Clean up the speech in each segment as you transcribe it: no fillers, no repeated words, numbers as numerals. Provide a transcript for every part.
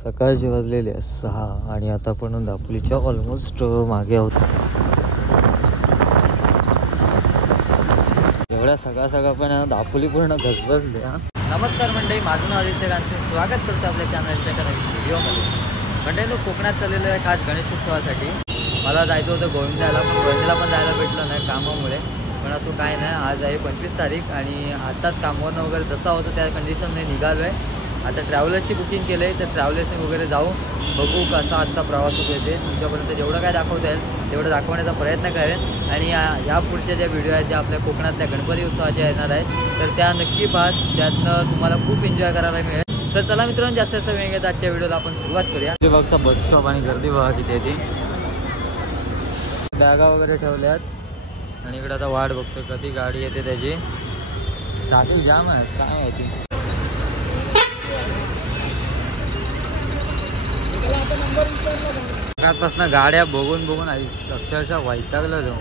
सकाळचे वाजलेले 6 आणि आता आपण दापोलीच्या ऑलमोस्ट मागे आहोत. एवढ्या सकाळ पण दापोली पूर्ण घसबसले. नमस्कार मंडळी, माझं नाव आदित्य गांधी, स्वागत करतो आपल्या चॅनलच्या एका व्हिडिओमध्ये. मंडळी कोकणात चाललेलं आहे खास गणेश उत्सवासाठी. मला जायचं होतं गोविंदाला, पण गोविंदाला पण जायला भेटलं नाही कामामुळे. पण असं काय नाही, आज आहे 25 तारीख आणि आत्ताच कामावरनं वगैरे जसा होतं त्या कंडिशनने निघालो आहे. आता ट्रॅव्हलर्सची बुकिंग केलं आहे, तर ट्रॅव्हलर्सने वगैरे जाऊ बघू कसा आजचा प्रवास होतो आहे. ते तुमच्यापर्यंत जेवढं काय दाखवता येईल तेवढं दाखवण्याचा प्रयत्न करेन. आणि या पुढच्या ज्या व्हिडिओ आहेत ज्या आपल्या कोकणातल्या गणपती उत्सवाच्या येणार आहेत तर त्या नक्की पाहा, त्यातनं तुम्हाला खूप एन्जॉय करायला मिळेल. तर चला मित्रांनो, जास्त वेळ घेत आजच्या व्हिडिओला आपण सुरुवात करूया. बघचा बस स्टॉप आणि गर्दी बघा किती आहे. ती बॅगा वगैरे ठेवल्यात आणि इकडे आता वाट बघतो कधी गाडी येते त्याची. ट्रॅफिक जाम आहे काय माहिती. सकाळपासून गाड्या बघून अक्षरशः वैतागलं जाऊ.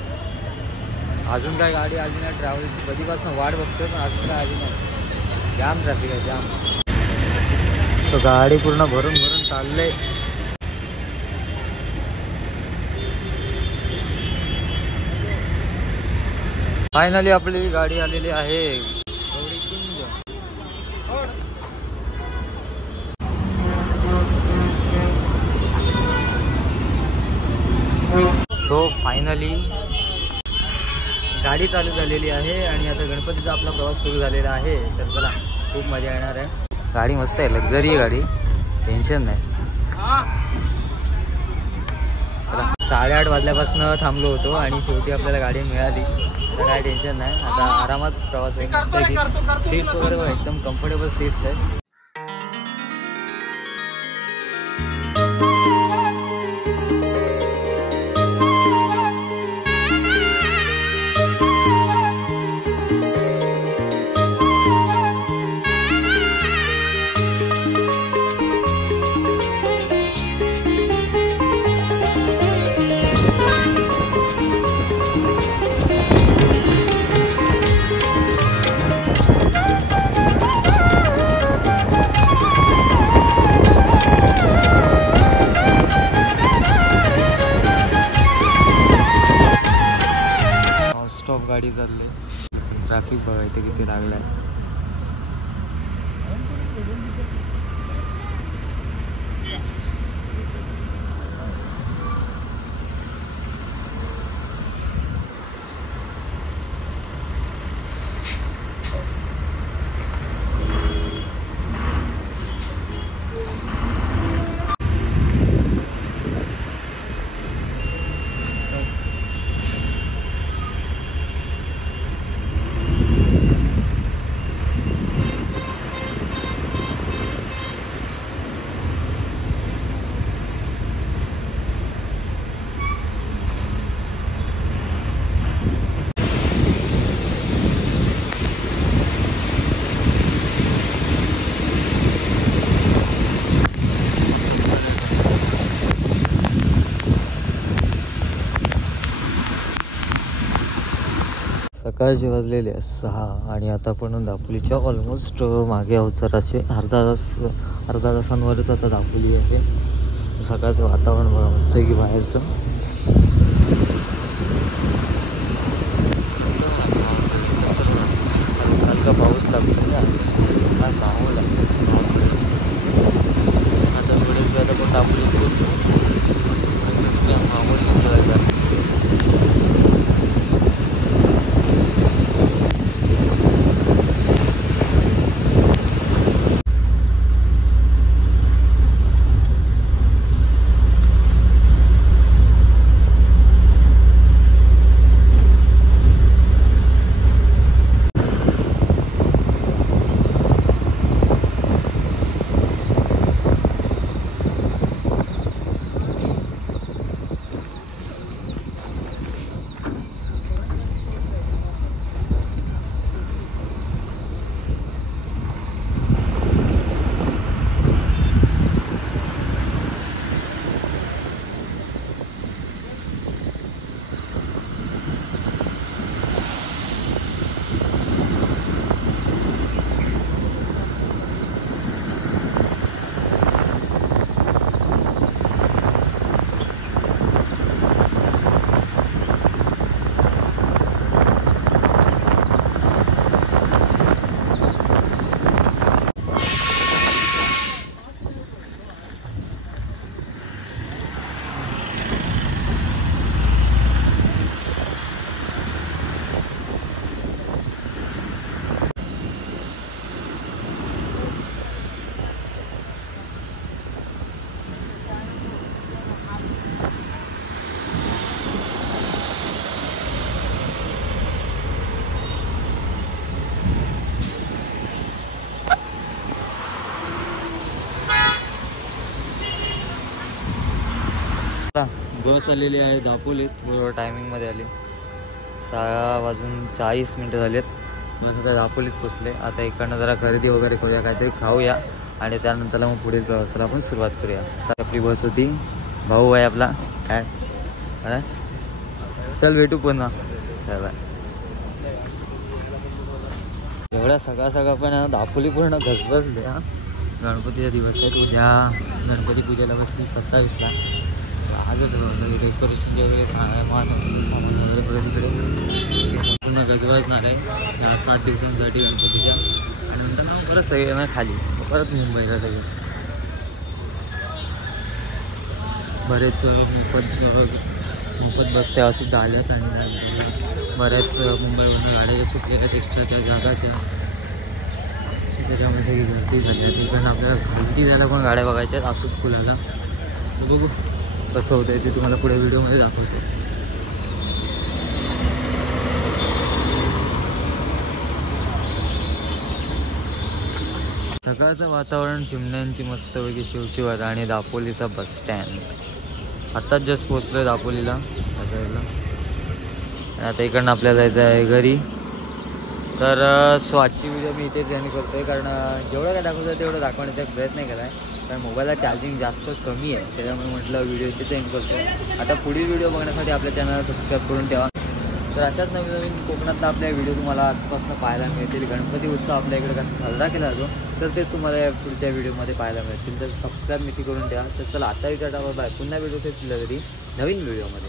अजून काय गाडी आली नाही. ट्रॅव्हलची कधीपासून वाट बघतोय पण अजून काय आली नाही. जाम ट्रॅफिक आहे जाम. तो गाडी पूर्ण भरून चालले. फायनली आपली गाडी आलेली आहे. सो फायनली गाडी चालू झालेली आहे आणि आता गणपतीचा आपला प्रवास सुरू झालेला आहे. तर चला खूप मजा येणार आहे. गाडी मस्त आहे, लक्झरी गाडी, टेन्शन नाही. चला 8:30 वाजल्यापासून थांबलो होतो आणि शेवटी आपल्याला गाडी मिळाली, तर काय टेन्शन नाही. आता आरामात प्रवास होईल. सीट्स वगैरे एकदम कम्फर्टेबल सीट्स आहेत. गाडी चालली. ट्रॅफिक बघा इथे किती लागलं आहे. सकाळचे वाजलेले 6 आणि आता आपण दापोलीच्या ऑलमोस्ट मागे आहोत. जराशे अर्धा तासांवरच आता दापोली आहे. सकाळचं वातावरण बघा मस्त आहे की बाहेरचं. हलका पाऊस लागतो ना, माहोल आहे. आता थोड्याच वेळात आपण दापोली पोहोचू. माहोल एन्जॉय करा. बस आलेली आहे दापोलीत, बरोबर टायमिंगमध्ये आली. 6:40 झालेत. बस आता दापोलीत पोचले. आता इकडनं जरा खरेदी वगैरे करूया, काहीतरी खाऊया आणि त्यानंतर मग पुढील प्रवासाला आपण सुरुवात करूया. आपली बस होती, भाऊ आहे आपला. काय चल भेटू पुन्हा. बाय. एवढा सगळा पण दापोली पूर्ण गजबजले. गणपतीचा दिवस आहे. उद्या गणपती पूजेला बसली 27ला. आजच डेकोरेशनचे वगैरे सामान वगैरे परत इकडे पूर्ण गजबजणार आहे 7 दिवसांसाठी गणपतीच्या. आणि नंतर मग परत सगळे खाली परत मुंबईला सगळे. बरेच मोफत बसच्या सुद्धा आल्यात आणि बऱ्याच मुंबईवरून गाड्या सुटलेल्या आहेत एक्स्ट्राच्या जागाच्या. त्याच्यामुळे सगळी गर्दी झाली आहे. तिकडनं आपल्याला खालती जायला पण गाड्या बघायच्या आहेत आसूत पुलाला. बघू कसं होतं ते तुम्हाला पुढे व्हिडिओमध्ये दाखवतो. सकाळचं वातावरण, चिमण्यांची मस्तपैकी चिवचिवाट आणि दापोलीचा बस स्टँड. आत्ताच जस्ट पोचलो आहे दापोलीला आणि आता इकडनं आपल्याला जायचं आहे घरी. तर आजची व्हिडिओ मी इथेच एंड करतो आहे, कारण जेवढं काय दाखवतं आहे तेवढं दाखवण्याचा प्रयत्न केला आहे. कारण मोबाईलला चार्जिंग जास्त कमी आहे, त्याच्यामुळे म्हटलं व्हिडिओ इथेच एंड करतो आहे. आता पुढील व्हिडिओ बघण्यासाठी आपल्या चॅनलला सबस्क्राईब करून ठेवा. तर अशाच नवीन कोकणातला आपल्या व्हिडिओ तुम्हाला आजपासून पाहायला मिळतील. गणपती उत्सव आपल्या इकडे कसा साजरा केला जातो तर ते तुम्हाला या पुढच्या व्हिडिओमध्ये पाहायला मिळतील. तर सबस्क्राईब नक्की करून ठेवा. तर चला आता विचार बाय, पुन्हा व्हिडिओ येतील तरी नवीन व्हिडिओमध्ये.